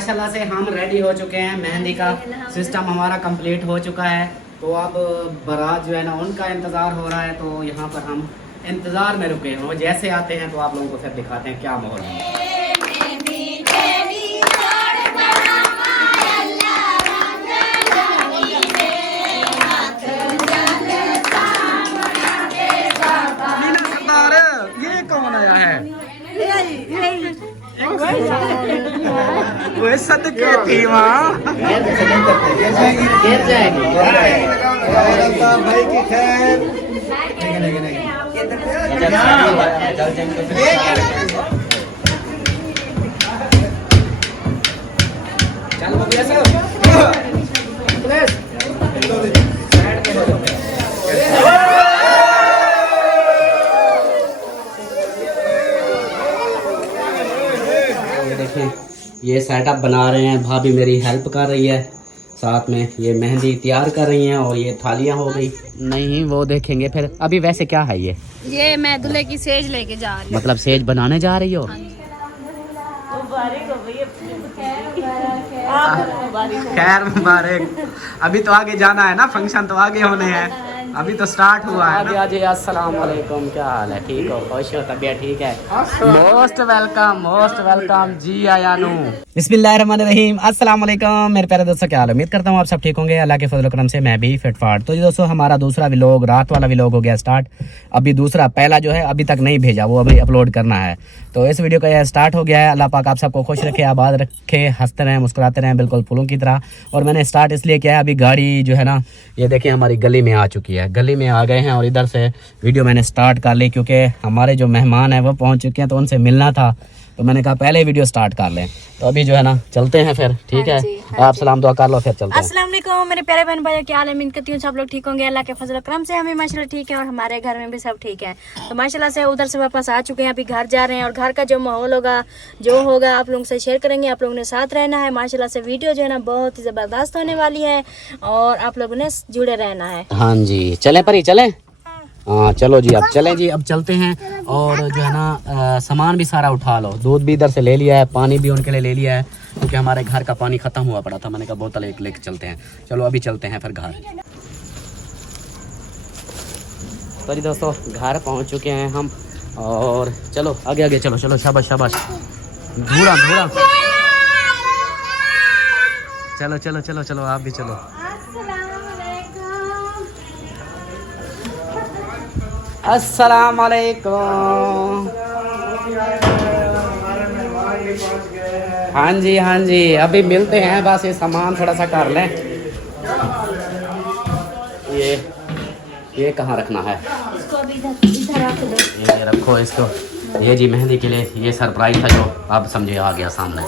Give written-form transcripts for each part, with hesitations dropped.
माशाल्लाह से हम रेडी हो चुके हैं। मेहंदी का सिस्टम हमारा कंप्लीट हो चुका है। तो अब बारात जो है ना उनका इंतज़ार हो रहा है। तो यहाँ पर हम इंतज़ार में रुके हैं। जैसे आते हैं तो आप लोगों को फिर दिखाते हैं क्या माहौल है। ये कौन आया है? वो सदके थी वहाँ भाई की खैर। चल ये सेटअप बना रहे हैं। भाभी मेरी हेल्प कर रही है, साथ में ये मेहंदी तैयार कर रही हैं और ये थालियां हो गई। नहीं वो देखेंगे फिर। अभी वैसे क्या है ये मैं दूल्हे की सेज लेके जा रही हूँ। मतलब सेज बनाने जा रही हो? खैर मुबारक। अभी तो आगे जाना है ना, फंक्शन तो आगे होने हैं, अभी तो स्टार्ट हुआ है ना। जी अस्सलाम वालेकुम, क्या हाल है? ठीक हो? खुश हो? तबीयत ठीक है? मोस्ट वेलकम जी आयानू। बिस्मिल्लाहिर्रहमानिर्रहीम। अस्सलाम वालेकुम मेरे प्यारे दोस्तों, क्या हाल है? उम्मीद करता हूँ आप सब ठीक होंगे। अल्लाह के फजल करम से मैं भी फिट फाट। तो जी दोस्तों, हमारा दूसरा व्लॉग, रात वाला व्लॉग हो गया स्टार्ट। अभी दूसरा, पहला जो है अभी तक नहीं भेजा, वो अभी अपलोड करना है। तो इस वीडियो का यह स्टार्ट हो गया है। अल्लाह पाक आप सबको खुश रखे, आबाद रखे, हंसते रहें, मुस्कुराते रहें, बिल्कुल फूलों की तरह। और मैंने स्टार्ट इसलिए किया है, अभी गाड़ी जो है ना ये देखिए हमारी गली में आ चुकी है। गली में आ गए हैं और इधर से वीडियो मैंने स्टार्ट कर ली क्योंकि हमारे जो मेहमान हैं वो पहुंच चुके हैं, तो उनसे मिलना था। तो मैंने कहा पहले वीडियो स्टार्ट कर लें। तो अभी जो है ना चलते हैं फिर, ठीक है? आप सलाम दुआ कर लो फिर चलते हैं। अस्सलाम वालेकुम मेरे प्यारे बहन भाई, क्या हाल है? उम्मीद करती हूँ सब लोग ठीक होंगे। अल्लाह के फजल करम से हमें माशाल्लाह ठीक है और हमारे घर में भी सब ठीक है। तो माशाल्लाह से उधर से वापस आ चुके हैं, अभी घर जा रहे हैं और घर का जो माहौल होगा, जो होगा आप लोगों से शेयर करेंगे। आप लोगों ने साथ रहना है। माशाल्लाह से वीडियो जो है ना बहुत ही ज़बरदस्त होने वाली है और आप लोगों ने जुड़े रहना है। हाँ जी, चलें परी, चलें? हाँ चलो जी, अब चलें जी, अब चलते हैं। और जो है ना सामान भी सारा उठा लो। दूध भी इधर से ले लिया है, पानी भी उनके लिए ले लिया है क्योंकि हमारे घर का पानी ख़त्म हुआ पड़ा था। मैंने कहा बोतल एक लेके चलते हैं। चलो अभी चलते हैं फिर घर। तो जी दोस्तों, घर पहुंच चुके हैं हम और चलो आगे आगे चलो, चलो शाबाश शाबाश, घूरा घूरा, चलो चलो चलो चलो, आप भी चलो। अस्सलाम वालेकुम। हाँ जी अभी मिलते हैं, बस ये सामान थोड़ा सा कर लें। ये कहाँ रखना है? इसको अभी इधर रख दो। ये रखो इसको। ये जी मेहंदी के लिए ये सरप्राइज था जो आप समझे आ गया सामने।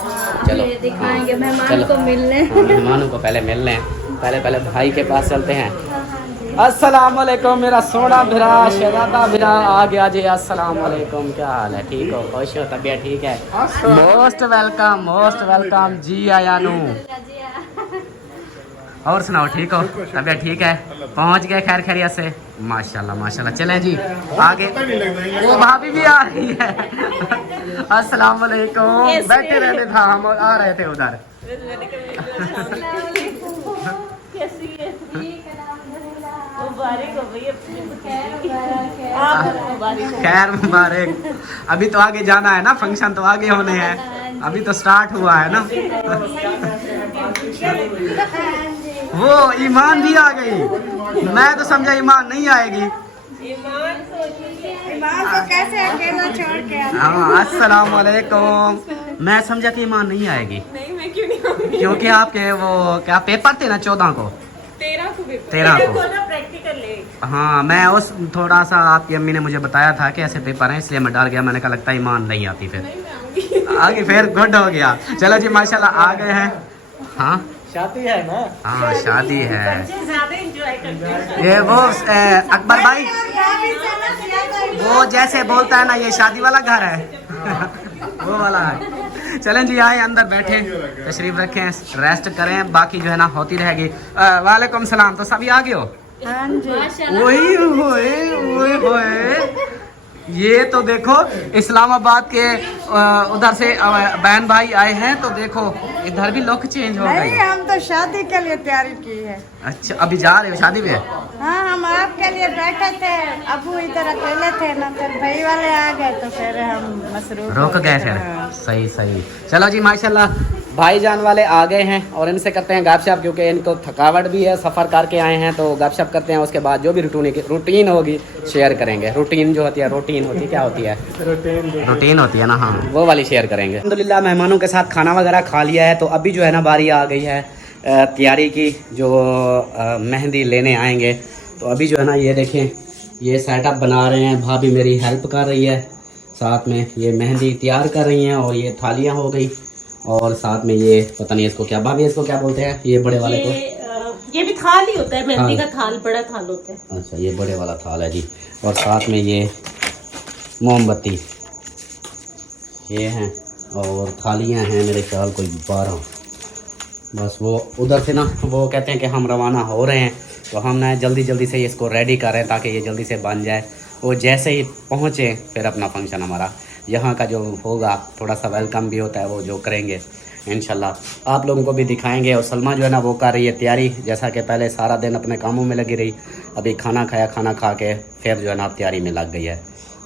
चलो दिखाएंगे मेहमान को मिलने। मेहमानों को पहले मिल लें, पहले भाई के पास चलते हैं। अस्सलाम वालेकुम मेरा सोना भिरा, शहजादा भिरा आ गया जी। अस्सलाम वालेकुम, क्या हाल है? ठीक हो? खुश हो? तबीयत ठीक है? मोस्ट वेलकम जी आयानू। और सुनाओ, ठीक हो? तबीयत ठीक है? पहुंच गए खैर खैरियत से? माशाल्लाह। चलें जी आगे। वो भाभी भी आ रही है। अस्सलाम वालेकुम। बैठे रहते था, हम आ रहे थे उधर। खैर मुबारक। अभी तो आगे जाना है ना, फंक्शन तो आगे होने हैं, अभी तो स्टार्ट हुआ है ना। वो ईमान भी आ गई, मैं तो समझा ईमान नहीं आएगी। ईमान को कैसे अकेला छोड़ के? हाँ अस्सलाम वालेकुम। मैं समझा कि ईमान नहीं आएगी। नहीं, मैं क्यों नहीं आऊंगी? क्योंकि आपके वो क्या पेपर थे ना 14 को, 13 को प्रैक्टिकल ले। हाँ मैं उस थोड़ा सा आपकी अम्मी ने मुझे बताया था कि ऐसे पेपर हैं, इसलिए मैं डर गया। मैंने कहा लगता है ईमान नहीं आती, फिर आगे फिर गुड हो गया। चलो जी माशाल्लाह आ गए हैं। हाँ शादी है ना? हाँ शादी है। ये वो अकबर भाई वो जैसे बोलता है ना, ये शादी वाला घर है। वो वाला है। चलें जी आए अंदर बैठे, तशरीफ रखें, रेस्ट करें, बाकी जो है ना होती रहेगी। वालेकुम सलाम। तो सभी आ गए हो? हाँ जी। वही होए ये तो देखो इस्लामाबाद के उधर से बहन भाई आए हैं, तो देखो इधर भी लुक चेंज हो गई। हम तो शादी के लिए तैयारी की है। अच्छा, अभी जा रहे हो शादी में? हाँ, हम आपके लिए बैठे थे, अबू इधर अकेले थे ना, फिर भाई वाले आ गए तो फिर हम मसरूफ रुक गए फिर। सही सही, चलो जी माशाल्लाह भाईजान वाले आ गए हैं और इनसे करते हैं गपशप, क्योंकि इनको थकावट भी है, सफ़र करके आए हैं, तो गपशप करते हैं। उसके बाद जो भी रूटीन होगी शेयर करेंगे। रूटीन जो होती है, रूटीन होती है, क्या होती है? रूटीन होती है ना, हाँ, वो वाली शेयर करेंगे। अल्हम्दुलिल्लाह मेहमानों के साथ खाना वगैरह खा लिया है, तो अभी जो है ना बारी आ गई है तैयारी की, जो मेहंदी लेने आएंगे। तो अभी जो है ना ये देखें, ये सेटअप बना रहे हैं, भाभी मेरी हेल्प कर रही है, साथ में ये मेहंदी तैयार कर रही हैं, और ये थालियाँ हो गई, और साथ में ये पता नहीं इसको क्या, भाभी इसको क्या बोलते हैं ये बड़े वाले को? ये भी थाल ही होता है, मेहंदी का थाल, बड़ा थाल होता है। अच्छा, ये बड़े वाला थाल है जी। और साथ में ये मोमबत्ती ये हैं, और थालियाँ हैं मेरे ख्याल कोई 12। बस वो उधर से ना वो कहते हैं कि हम रवाना हो रहे हैं, तो हम ना जल्दी जल्दी से इसको रेडी कर रहे हैं ताकि ये जल्दी से बन जाए। वो जैसे ही पहुँचे फिर अपना फंक्शन हमारा यहाँ का जो होगा, थोड़ा सा वेलकम भी होता है, वो जो करेंगे इंशाल्लाह आप लोगों को भी दिखाएंगे। और सलमा जो है ना वो कर रही है तैयारी, जैसा कि पहले सारा दिन अपने कामों में लगी रही, अभी खाना खाया, खाना खा के फिर जो है ना तैयारी में लग गई है।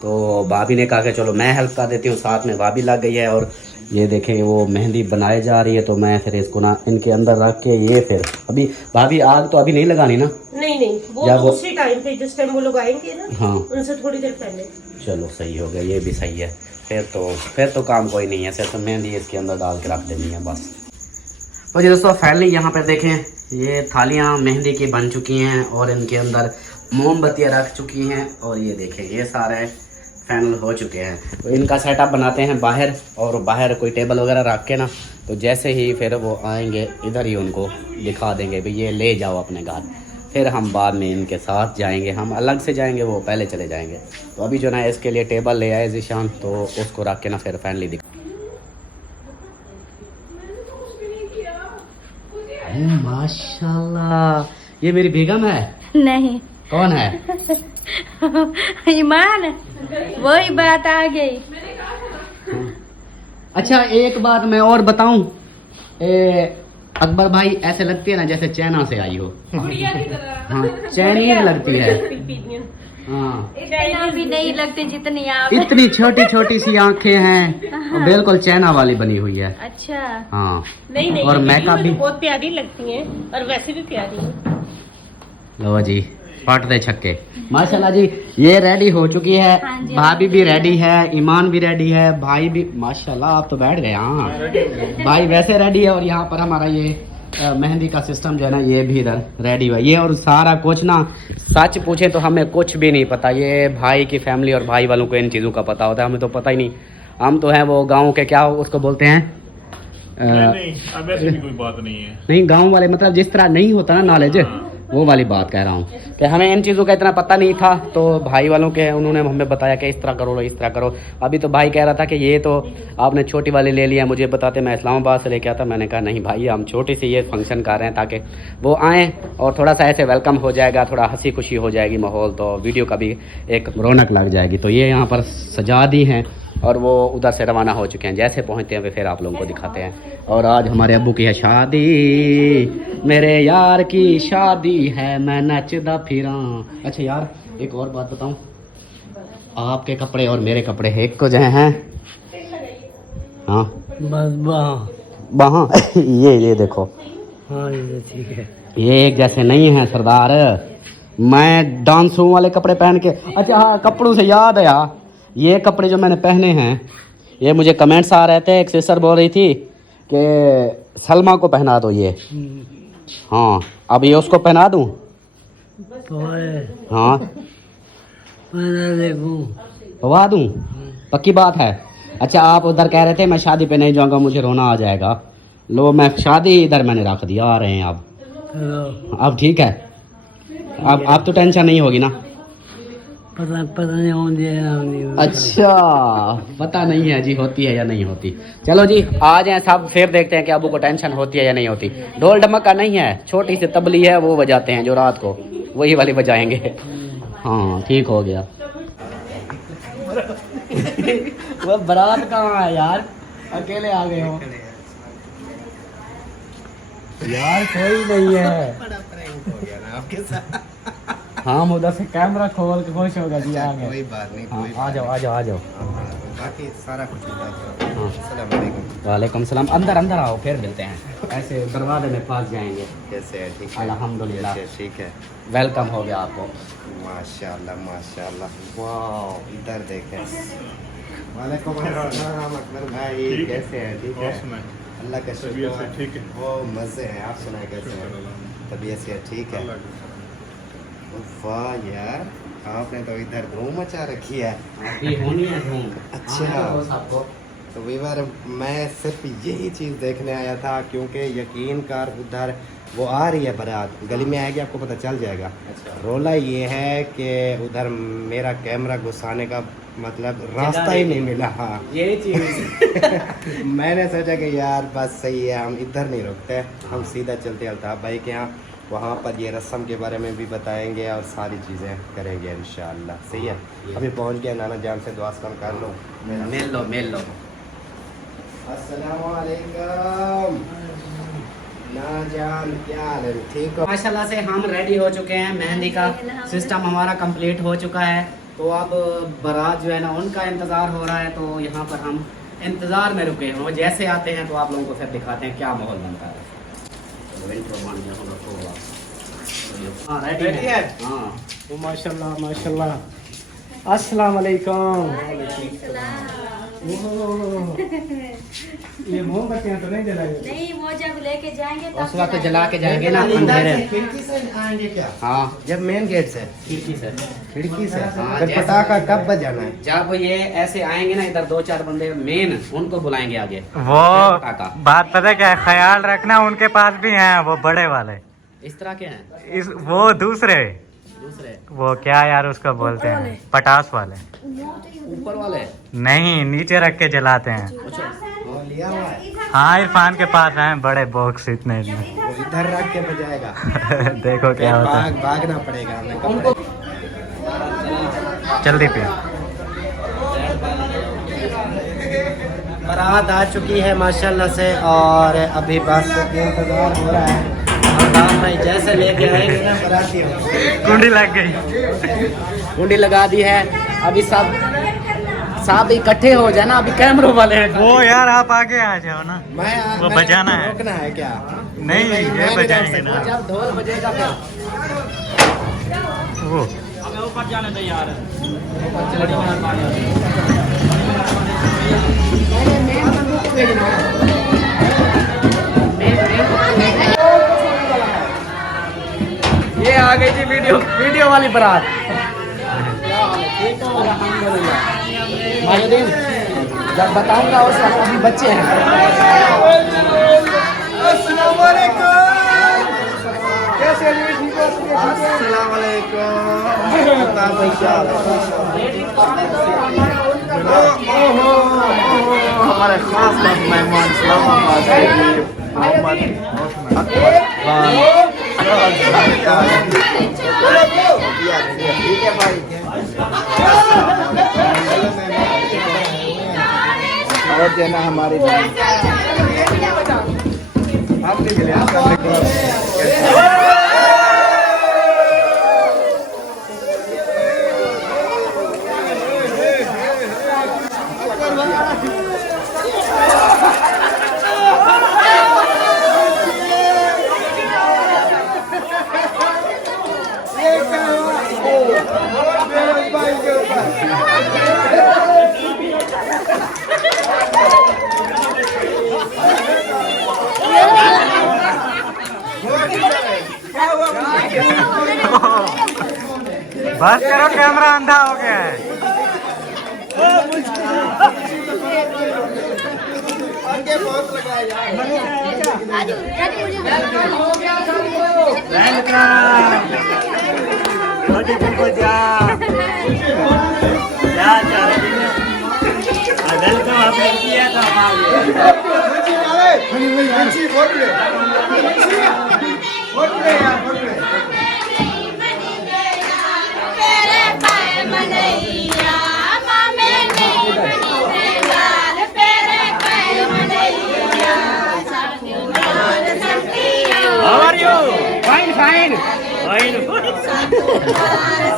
तो भाभी ने कहा कि चलो मैं हेल्प कर देती हूँ, साथ में भाभी लग गई है। और ये देखें वो मेहंदी बनाई जा रही है, तो मैं फिर इसको ना इनके अंदर रख के ये फिर अभी भाभी आग तो अभी नहीं लगानी ना? नहीं, वो उसी टाइम पे जिस टाइम वो लोग आएंगे ना, हाँ, उनसे थोड़ी देर पहले। चलो सही हो गया, ये भी सही है। फिर तो काम कोई नहीं है, सिर्फ मेहंदी इसके अंदर डाल के रख देनी है बस। तो जी दोस्तों फाइनली यहाँ पर देखें, ये थालियाँ मेहंदी की बन चुकी हैं और इनके अंदर मोमबत्तियाँ रख चुकी हैं, और ये देखें ये सारे फाइनल हो चुके हैं। तो इनका सेटअप बनाते हैं बाहर, और बाहर कोई टेबल वगैरह रख के ना, तो जैसे ही फिर वो आएंगे इधर ही उनको दिखा देंगे भाई ये ले जाओ अपने घर, फिर हम बाद में इनके साथ जाएंगे, हम अलग से जाएंगे, वो पहले चले जाएंगे। तो अभी जो ना इसके लिए टेबल ले आए ज़ीशान, तो उसको रख के ना फिर फाइनली दिखा। माशाल्लाह, ये मेरी बेगम है? नहीं, कौन है? ईमान, वही बात आ गई। अच्छा एक बात मैं और बताऊं, अकबर भाई ऐसे लगती है ना जैसे चाइना से आई हो। हाँ, चाइनीज लगती है। हाँ, इतना भी नहीं लगते जितनी आप। इतनी छोटी छोटी सी आंखें हैं, बिल्कुल चाइना वाली बनी हुई है। अच्छा, हाँ, नहीं, और मेकअप भी बहुत प्यारी लगती हैं, और वैसे भी प्यारी है। लो जी, फट दे छक्के। माशाल्लाह जी, ये रेडी हो चुकी है, हाँ जी, भाभी भी रेडी है, ईमान भी रेडी है, भाई भी। माशाल्लाह आप तो बैठ गए। हाँ, भाई वैसे रेडी है, और यहाँ पर हमारा ये मेहंदी का सिस्टम जो है ना ये भी इधर रेडी हुआ। ये और सारा कुछ ना सच पूछे तो हमें कुछ भी नहीं पता, ये भाई की फैमिली और भाई वालों को इन चीज़ों का पता होता है, हमें तो पता ही नहीं। हम तो हैं वो गाँव के, क्या उसको बोलते हैं, नहीं, अब ऐसी भी कोई बात नहीं है। नहीं गाँव वाले, मतलब जिस तरह नहीं होता ना नॉलेज, वो वाली बात कह रहा हूँ कि हमें इन चीज़ों का इतना पता नहीं था। तो भाई वालों के उन्होंने हमें बताया कि इस तरह करो, इस तरह करो। अभी तो भाई कह रहा था कि ये तो आपने छोटी वाली ले लिया, मुझे बताते मैं इस्लामाबाद से लेके आता। मैंने कहा नहीं भाई, हम छोटी सी ये फंक्शन कर रहे हैं ताकि वो आएँ और थोड़ा सा ऐसे वेलकम हो जाएगा, थोड़ा हंसी खुशी हो जाएगी माहौल, तो वीडियो का भी एक रौनक लग जाएगी। तो ये यहाँ पर सजा दी हैं, और वो उधर से रवाना हो चुके हैं। जैसे पहुँचते हैं फिर आप लोगों को दिखाते हैं। और आज हमारे अब्बू की है शादी, मेरे यार की शादी है, मैं नचदा फिरा। अच्छा यार एक और बात बताऊं, आपके कपड़े और मेरे कपड़े एक को जो हैं। हाँ वहाँ ये देखो, हाँ ये ठीक है, ये एक जैसे नहीं है सरदार। मैं डांसों वाले कपड़े पहन के, अच्छा हाँ कपड़ों से याद आया, ये कपड़े जो मैंने पहने हैं, ये मुझे कमेंट्स आ रहे थे, एक सिस्टर बोल रही थी कि सलमा को पहना दो ये। हाँ, अब ये उसको पहना दूँ? हाँ पवा दूँ, पक्की बात है। अच्छा आप उधर कह रहे थे मैं शादी पे नहीं जाऊँगा, मुझे रोना आ जाएगा। लो मैं शादी इधर मैंने रख दिया, आ रहे हैं अब ठीक है। अब तो टेंशन नहीं होगी ना? पता नहीं होंगे। अच्छा पता नहीं है जी, होती है या नहीं होती। चलो जी आ जाए सब, फिर देखते हैं कि अबू को टेंशन होती है या नहीं होती। ढोल ढमक्का नहीं है, छोटी सी तबली है, वो बजाते हैं जो रात को, वही वाली बजाएंगे। हाँ ठीक हो गया। वो बारात कहाँ है यार, अकेले आ गए हो यार, कोई नहीं है। बड़ा प्रैंक हो गया ना आपके साथ। हाँ उधर से कैमरा खोल के खुश होगा जी, आ गए। कोई बात नहीं, हाँ, कोई आ जाओ आ जाओ आ जाओ। बाकी सारा कुछ बता दो। हाँ। अस्सलाम वालेकुम। वालेकुम सलाम। अंदर अंदर आओ, फिर मिलते हैं। ऐसे दरवाजे में फंस जाएंगे। कैसे है? ठीक है अल्हम्दुलिल्लाह। कैसे है? ठीक है। वेलकम हो गया आपको। माशाल्लाह माशाल्लाह। वाह, इधर देखें। वालेकुम अस्सलाम अकबर भाई, ठीक है। कैसे हैं? ठीक है, और सुनाए? अल्लाह का तबीयत शुक्र से ठीक है? वो मज़े हैं। आप सुनाए कैसे हैं? तबीयत से ठीक है। वाह यार, आपने तो इधर धूम मचा रखी है। अभी होनी है धूम। अच्छा। हाँ, तो सबको तो वीवर, मैं सिर्फ यही चीज़ देखने आया था, क्योंकि यकीन कर उधर वो आ रही है बारात, गली में आएगी आपको पता चल जाएगा। रोला ये है कि उधर मेरा कैमरा घुसाने का मतलब रास्ता ही नहीं मिला। हाँ, ये चीज मैंने सोचा कि यार बस सही है, हम इधर नहीं रुकते, हम सीधा चलते अल्ताफ भाई के यहाँ, वहाँ पर ये रस्म के बारे में भी बताएंगे और सारी चीज़ें करेंगे इंशाअल्लाह। सही है। अभी पहुँच गया, नाना जान से दुआ सलाम कर लो। मिल लो। अस्सलाम वालेकुम नाना जान, क्या हाल है? ठीक हो? माशाल्लाह से हम रेडी हो चुके हैं, मेहंदी का सिस्टम हमारा कंप्लीट हो चुका है। तो अब बारात जो है ना, उनका इंतज़ार हो रहा है, तो यहाँ पर हम इंतज़ार में रुके हैं। वो जैसे आते हैं तो आप लोगों को फिर दिखाते हैं क्या माहौल बनता है। हाँ रेडी है। हाँ माशाल्लाह माशाल्लाह। अस्सलाम वालेकुम। ये मोमबत्तियां तो नहीं जलाएंगे? नहीं, वो जब लेके जाएंगे उस वक्त तो जला के जाएंगे ना अंधेरे। खिड़की से आएंगे क्या? हाँ जब मेन गेट से? खिड़की से। खिड़की से। हाँ, फिर जैसे- पटाखा कब बजाना है? जब ये ऐसे आएंगे ना, इधर 2-4 बंदे मेन, उनको बुलाएंगे आगे। वो पटाखा बात पता है क्या है? ख्याल रखना, उनके पास भी हैं वो बड़े वाले। इस तरह के हैं। इस वो दूसरे वो क्या यार उसको बोलते हैं, पटास वाले। ऊपर वाले नहीं, नीचे रख के जलाते हैं। वो लिया हुआ है, हाँ इरफान के पास हैं बड़े बॉक्स इतने इतने। वो इधर रख के बजाएगा। देखो क्या होता है। भागना पड़ेगा हमें। उनको जल्दी पे। बारात आ चुकी है माशाल्लाह से, और अभी बस इंतजार हो रहा है। अल्ताफ भाई जैसे लेके आएंगे ना बारातियों, कुंडी लग गई। कुंडी लगा दी है। अभी सब इकट्ठे हो जाए ना, अभी कैमरों वाले हैं। वो यार आप आगे आ जाओ ना। वो बजाना है। रोकना है क्या? नहीं मैं ये नहीं बजाएंगे रोक ना। जब ढोल बजेगा क्या? वो ऊपर जाने दो यार। ये आ गई थी वीडियो वाली बारात। माहिउद्दीन, जब बताऊंगा उस वक्त अभी बच्चे हैं। अस्सलाम वालेकुम। हमारे खास मेहमान इस्लामाबाद से मोहम्मद ठीक है भाई। और देना हमारी आपके लिए बस करो, कैमरा अंधा हो गया है। फाइन फाइन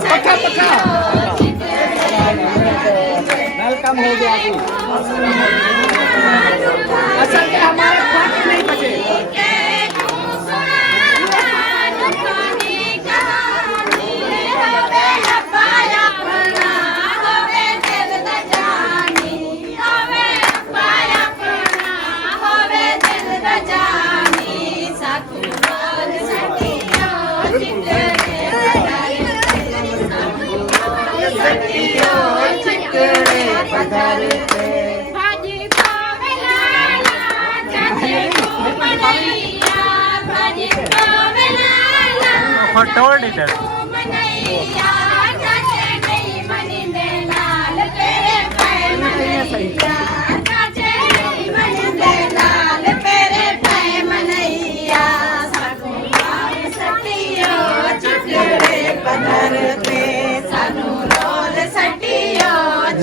पक्का पक्का वेलकम हो गया जी। असल में हमारे खाते नहीं बचे। टोल्ड इधर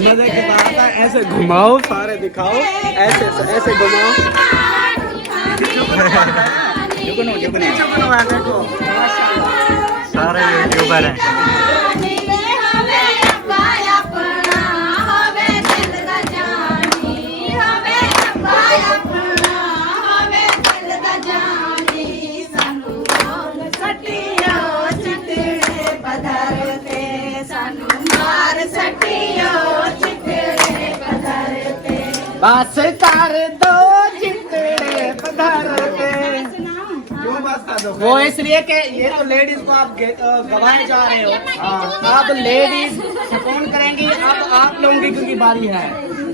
मजे की बात है, ऐसे घुमाओ सारे दिखाओ, ऐसे ऐसे घुमाओ। देखो सारे यूट्यूबर हैं। बस कर दो जितने पधारते। क्यों बस कर दो? वो इसलिए कि ये तो लेडीज को आप गवाए जा रहे हो। अब लेडीज सपोर्ट करेंगी, अब आप लोगों की क्योंकि बारी है।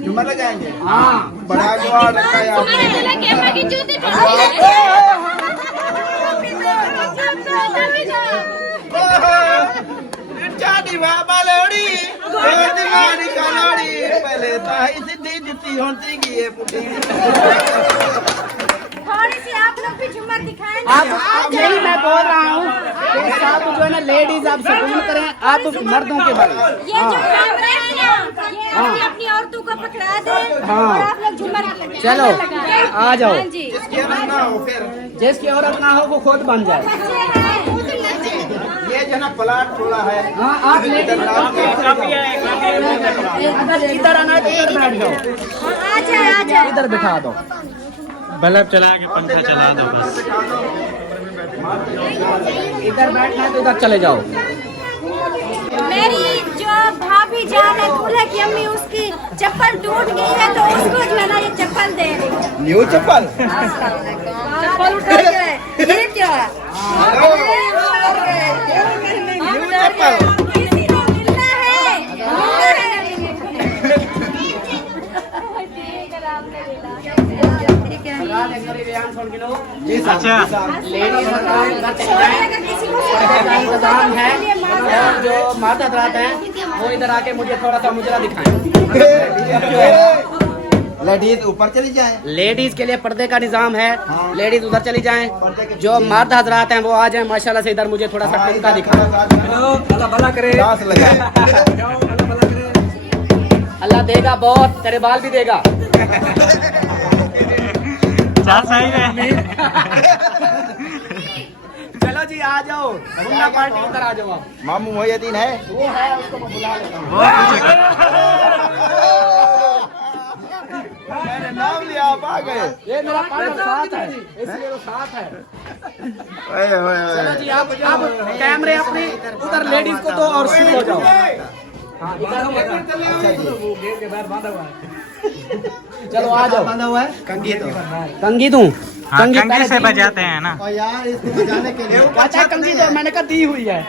जुम्मा लगाएंगे। हाँ बड़ा जवाब रखा है आपने। पहले सीधी जुत्ती होती की है पुटी। थोड़ी सी आप लोग भी झूमर दिखाएं। आप यही मैं बोल रहा हूँ कि आप जो है ना लेडीज आप सपोर्ट करें, आप मर्दों के बारे में। ये जो कैमरा है ना, ये अपनी औरतों को पकड़ा दे और आप लोग झूमर चलो आ जाओ। हाँ जी। जिसकी औरत ना हो वो खुद बन जाए। ये जो ना प्लाट थोड़ा है। हाँ आप लेडीज इधर आना है तो इधर बैठ जाओ। आ जाए इधर बिठा दो। बल्ब चला के पंखा चला दो बस। इधर बैठना है तो इधर चले जाओ। मेरी जो भाभी जान है दूल्हे की अम्मी, उसकी चप्पल टूट गई है तो उसको जो है ना ये चप्पल दे रही। न्यू चप्पल। चप्पल उठा के ये क्या है? न्यू चप्पल किसी को मिलना है। अच्छा इंतजाम है और जो माता हजरात हैं वो इधर आके मुझे थोड़ा सा मुजरा दिखाएं। लेडीज ऊपर चली जाए। लेडीज के लिए पर्दे का निजाम है, लेडीज उधर चली जाएं। जो मर्द हजरात हैं वो आ जाएं माशाल्लाह से इधर मुझे थोड़ा सा ठुमका दिखाएं। अल्लाह भला करे, अल्लाह देगा बहुत, तेरे बाल भी देगा। सही है। चलो जी आ जाओ, मुन्ना पार्टी इधर आ जाओ आप। मामू मोहिउद्दीन है। वो है, उसको मैं बुला लेता हूँ। मैंने नाम लिया, आप आ गए। ये मेरा पार्टनर साथ है, इसलिए वो साथ है। चलो जी आप कैमरे अपने उधर लेडीज को दो और शुरू हो जाओ। हाँ, चलो आ जाओ। बंधा हुआ है कंगी तो। कंगी दूं? हाँ, कंगी से बजाते हैं ना। और यार इसको बजाने के लिए अच्छा कंगी तो मैंने कहा दी हुई है।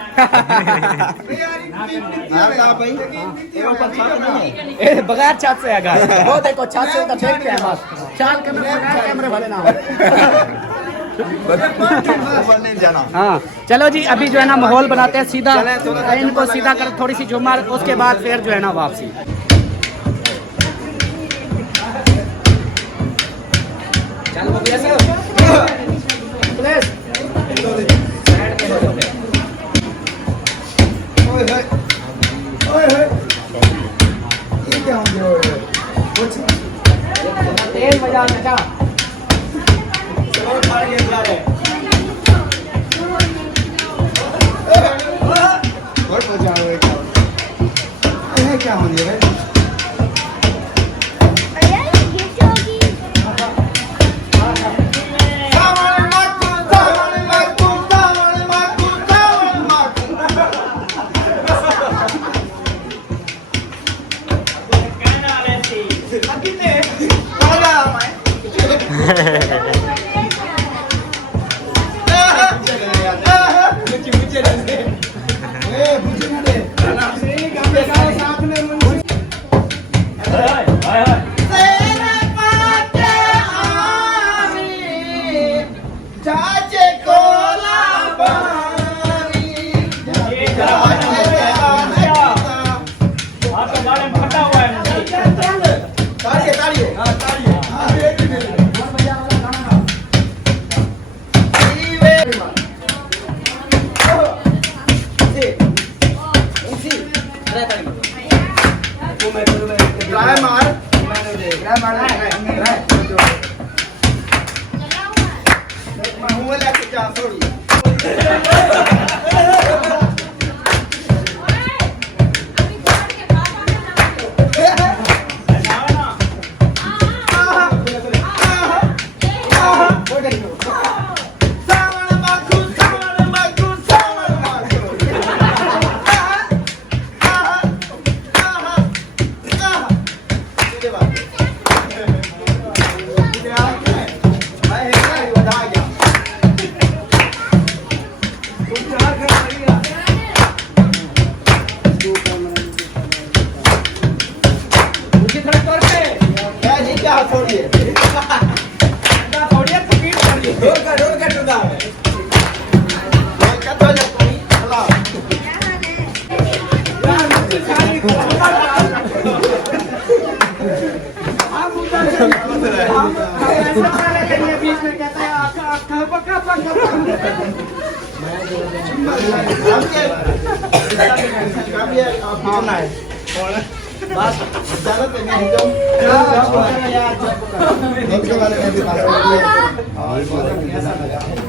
बगैर छत से आगा वो देखो छत से उधर देखते हैं बस। चाल कैमरे वाले ना हो। नहीं जाना। हाँ चलो जी अभी जो है ना माहौल बनाते हैं सीधा, इनको सीधा कर थोड़ी सी झूमर, उसके बाद फिर जो है ना वापसी। चलो प्लीज तेज बजा बेटा। चाचे को लाबारी आपका गाड़ी में फटा हुआ है ताड़िए ताड़िए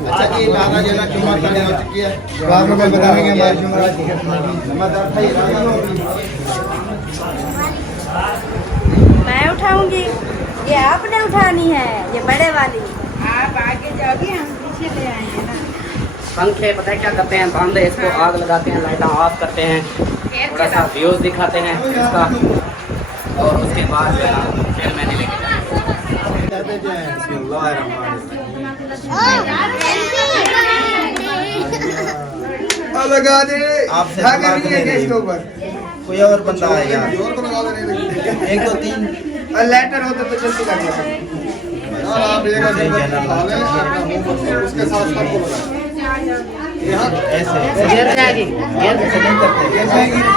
अच्छा जी दादा जना जुम्मा करने हो चुकी है बाद में बताएंगे हमारे मैं उठाऊंगी, ये आपने उठानी है, ये बड़े वाली। आप आगे जाओगे, हम पीछे ले आएंगे ना। पंखे पता है क्या करते हैं, बांधे इसको आग लगाते हैं, लाइट ऑफ करते हैं, थोड़ा सा व्यूज दिखाते हैं इसका, और उसके बाद जो है ना फिर मैंने लेके लगा दे आपसे इसके ऊपर कोई और बंदा है यार 1 2 3 लेटर हो तो जल्दी कर उसके साथ ऐसे गिर जाएगी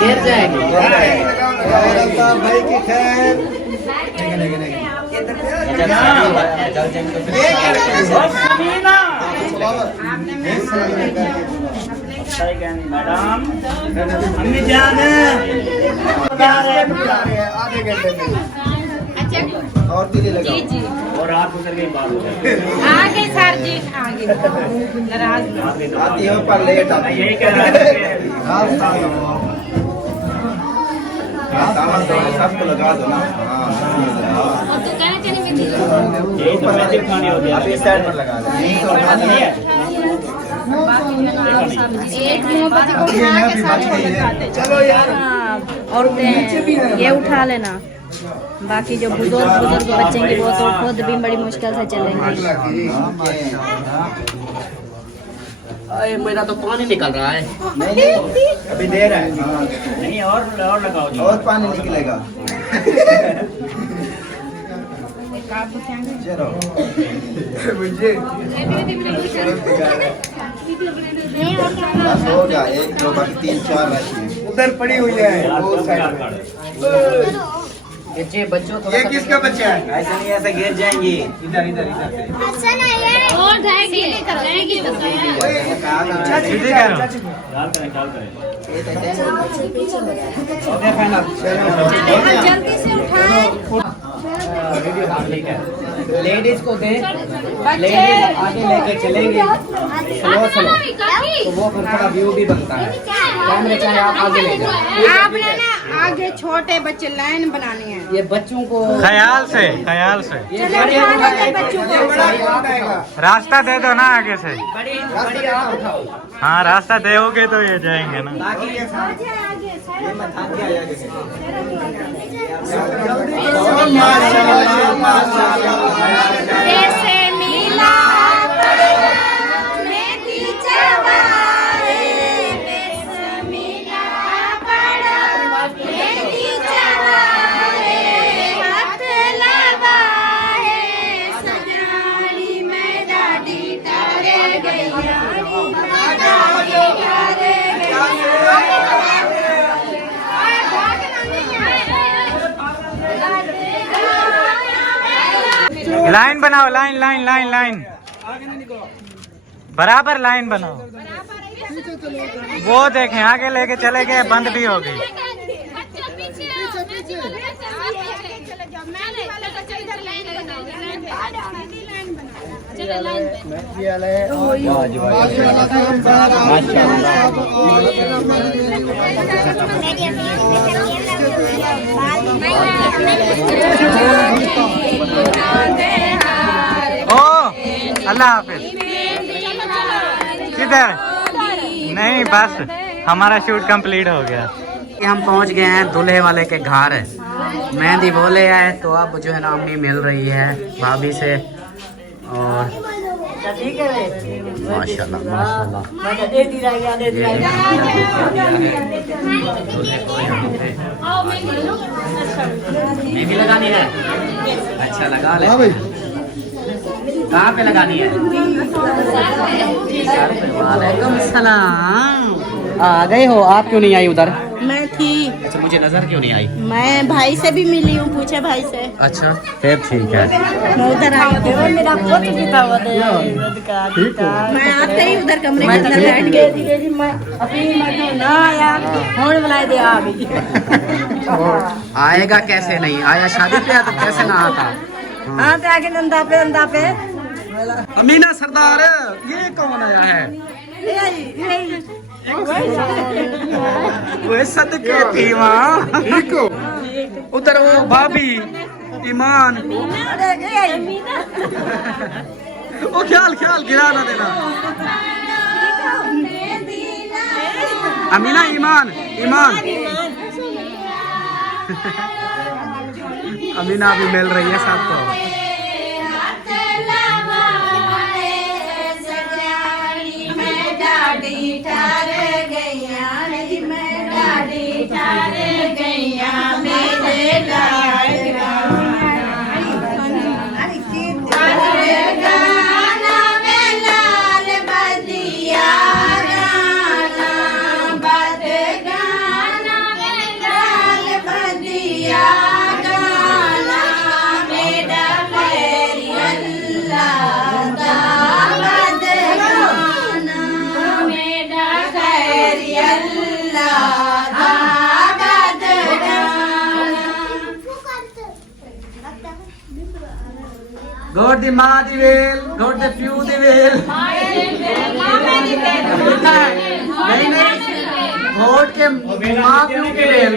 गिर जाएगी भाई की खैर मैडम अम्मी जान आधे घंटे में और दिल्ली लगा और रात गुजर गई बात हो गई आगे सर जी, आगे नाराज आती हो पर लेट आती यही कह रहा है सामान सबको लगा दो ना यही तो मैजिक खानी होती है आप इस साइड पर लगा दो चलो यार औरतें ये उठा लेना, बाकी जो बुजुर्ग बचेंगे वो तो खुद भी बड़ी मुश्किल से चलेंगे। अरे मेरा तो पानी निकल रहा है। नहीं अभी दे रहा है नहीं और लगाओ जी और पानी निकलेगा चलो बस होगा 1 2 बाकी 3 4 राशि उधर पड़ी हुई है बच्चे बच्चों ये किसका बच्चा है ऐसा नहीं ऐसा गिर जाएंगी इधर इधर इधर और जाएगी सीधे करो ख्याल करें ओके फाइनल जल्दी से उठाएं। लेडीज को दे, लेडीज आगे लेके चलेंगे स्लो स्लो, तो वो फिर थोड़ा व्यू भी बनता है। कैमरे चाहे आप आगे ले जाओ। आपने ना आगे छोटे बच्चे लाइन बनानी है। ये बच्चों को ख्याल से ये चलो उठा लेते बच्चों को। रास्ता दे दो ना आगे से। बड़ी आप उठाओ। हाँ रास्ता दोगे तो ये जाएंगे ना। बाकी ये ऐसे मिला मेरी जवानी मिला बड़ा मेरी जवानी हाथ लगाए सजानी में दादी तारे लाइन बनाओ, लाइन लाइन लाइन लाइन, बराबर लाइन बनाओ। वो देखें आगे लेके चले गए, बंद भी हो गई। ओ अल्लाह हाफिज। किधर? नहीं बस हमारा शूट कंप्लीट हो गया। हम पहुंच गए हैं दूल्हे वाले के घर। मेहंदी बोले है तो अब जो है ना अम्मी मिल रही है भाभी से। और माशाल्लाह माशाल्लाह मेहंदी लगानी है। अच्छा लगा ले। कहाँ पे लगानी है? वालेकुम सलाम। आ गए हो आप? क्यों नहीं आई उधर? मैं थी, अच्छा मुझे नजर क्यों नहीं आई? मैं भाई से भी मिली हूँ, पूछे भाई से। अच्छा फिर ठीक है। मैं उधर आई थी, मेरा पोत भी था वो मैं आते ही उधर कमरे के अंदर बैठ गई। मैं अभी ना आया, होने वाला दे आ गई। आएगा कैसे नहीं आया? शादी पे आता कैसे ना आता? हाँ तो आगे नंदा पे अमीना सरदार ये कौन आया है? वो सदके थी माँ। उधर वो भाभी ईमान। वो ख्याल ख्याल गिरा ना देना। अमीना ईमान ईमान। अमीना भी मिल रही है सबको। God the Ma the whale, God the few the whale. नहीं नहीं, God के माँ क्यों के whale?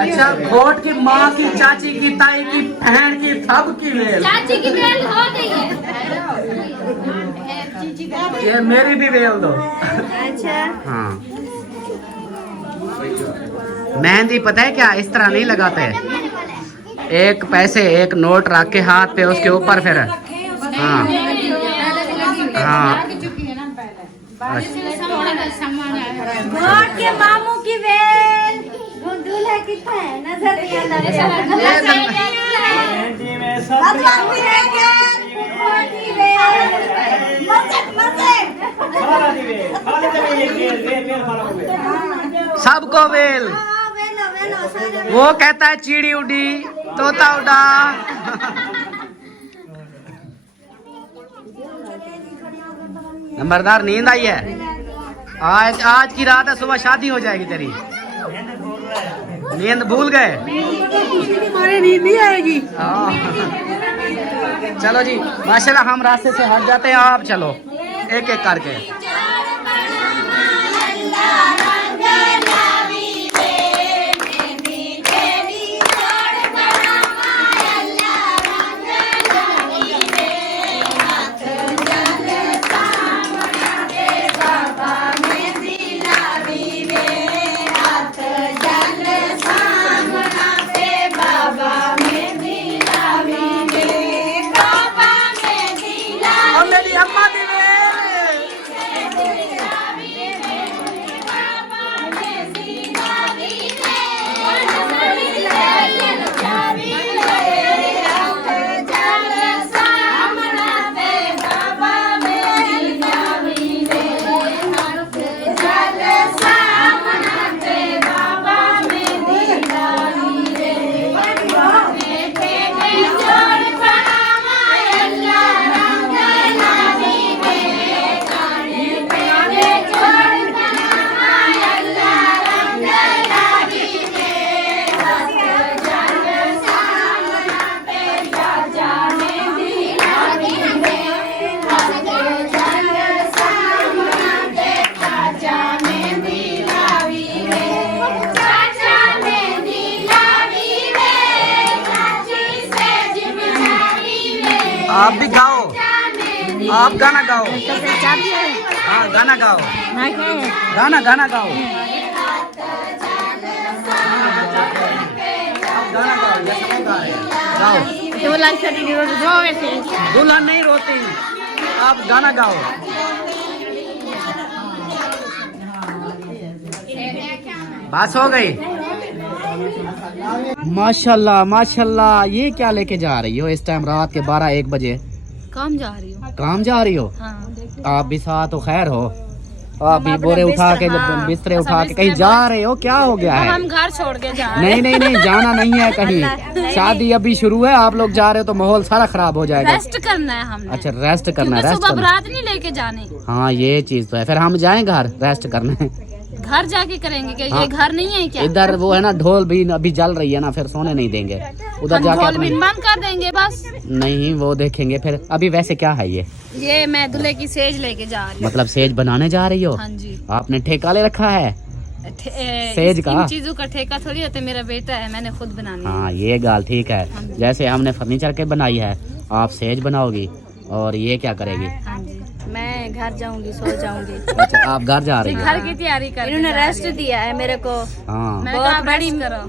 अच्छा God की माँ की चाची की ताई की बहन की सब की whale। चाची की बेल हो गई है। ये मेरी भी वेल दो। अच्छा हाँ मेहंदी पता है क्या इस तरह नहीं लगाते। एक पैसे एक नोट रख के हाथ पे उसके ऊपर फिर हाँ हाँ घोट के मामू की बेल दूल्हे की नजर नहीं सबको वेल। वो कहता है चिड़ी उड़ी तोता उड़ा। नंबरदार नींद आई है? आज की रात है, सुबह शादी हो जाएगी तेरी। नींद भूल गए? नींद नहीं आएगी। चलो जी माशाल्लाह हम रास्ते से हट जाते हैं, आप चलो एक एक करके। आप भी गाओ, आप गाना गाओ। हाँ गाना गाओ, गाना गाना गाओ, गाना गाओ जैसे वो गा रहे हैं, गाओ। दुल्हन नहीं रोती, आप गाना गाओ। बस हो गई। माशाल्लाह माशाल्लाह। ये क्या लेके जा रही हो इस टाइम रात के 12-1 बजे? काम जा रही हूँ। काम जा रही हो? हाँ। आप भी साथ तो खैर हो, आप भी बोरे उठा के बिस्तरे उठा के कहीं जा रहे हो? क्या हो गया है? हम घर छोड़ के जा रहे नहीं नहीं नहीं, जाना नहीं है कहीं। शादी अभी शुरू है, आप लोग जा रहे हो तो माहौल सारा खराब हो जाएगा। रेस्ट करना है हमने। अच्छा रेस्ट करना है, रेस्ट सुबह करना। बारात नहीं लेके जाने। हाँ ये चीज तो है। फिर हम जाएं घर रेस्ट करने? घर जाके करेंगे क्या? हाँ। ये घर नहीं है क्या? इधर वो है ना ढोल भी अभी जल रही है ना, फिर सोने नहीं देंगे। उधर जाके ढोल भी बंद कर देंगे बस। नहीं वो देखेंगे फिर। अभी वैसे क्या है ये मैं दूल्हे की सेज लेके जा रही हूँ। मतलब सेज बनाने जा रही हो? हाँ जी। आपने ठेका ले रखा है सेज का? इन चीजों का ठेका थोड़ी होता है, मेरा बेटा है, मैंने खुद बनानी है। हाँ ये गाल ठीक है। जैसे हमने फर्नीचर के बनाई है, आप सेज बनाओगी और ये क्या करेगी? हाँ जी। मैं घर जाऊंगी, सो जाऊंगी। अच्छा आप घर जा रही घर हैं? की तैयारी कर। इन्होंने रेस्ट दिया है मेरे को। हाँ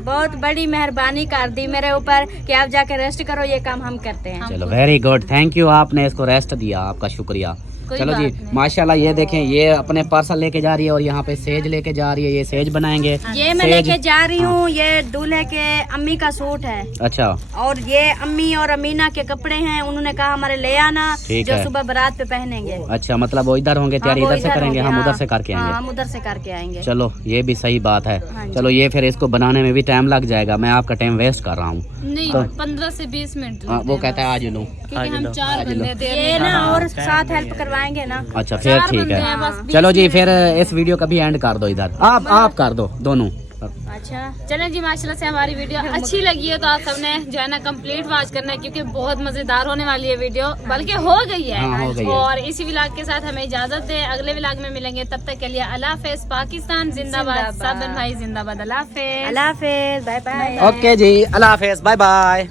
बहुत बड़ी मेहरबानी कर दी मेरे ऊपर कि आप जाके रेस्ट करो, ये काम हम करते हैं। चलो वेरी गुड, थैंक यू, आपने इसको रेस्ट दिया, आपका शुक्रिया। चलो जी माशाल्लाह। ये देखें, ये अपने पार्सल लेके जा रही है और यहाँ पे सेज लेके जा रही है। ये सेज बनाएंगे। ये मैं लेके जा रही हूँ। ये दूल्हे के अम्मी का सूट है। अच्छा। और ये अम्मी और अमीना के कपड़े हैं, उन्होंने कहा हमारे ले आना, ठीक जो है। सुबह बारात पे पहनेंगे। अच्छा मतलब वो इधर होंगे तैयारी, इधर से करेंगे, हम उधर से करके हाँ, आएंगे। हम उधर से करके आएंगे। चलो ये भी सही बात है। हाँ जी। चलो ये फिर इसको बनाने में भी टाइम लग जाएगा, मैं आपका टाइम वेस्ट कर रहा हूँ। नहीं, तो 15 से 20 मिनट। वो कहता है आज लूँ, क्योंकि हम 4 बंदे थे। ये ना और साथ हेल्प करवाएंगे ना। अच्छा फिर ठीक है। चलो जी फिर इस वीडियो का भी एंड कर दो इधर, आप कर दो दोनों। अच्छा चलें जी, माशाल्लाह से हमारी वीडियो अच्छी लगी है तो आप सबने जो है ना कंप्लीट वॉच करना है, क्योंकि बहुत मजेदार होने वाली है वीडियो, बल्कि हो गई है। हाँ, हो गई है। और इसी व्लॉग के साथ हमें इजाजत दें, अगले व्लॉग में मिलेंगे, तब तक के लिए अल्लाह हाफिज। पाकिस्तान जिंदाबाद, सब भाई जिंदाबाद। अल्लाह हाफिज, अल्लाह हाफिज, बाय बाय। ओके जी, अल्लाह हाफिज, बाय बाय।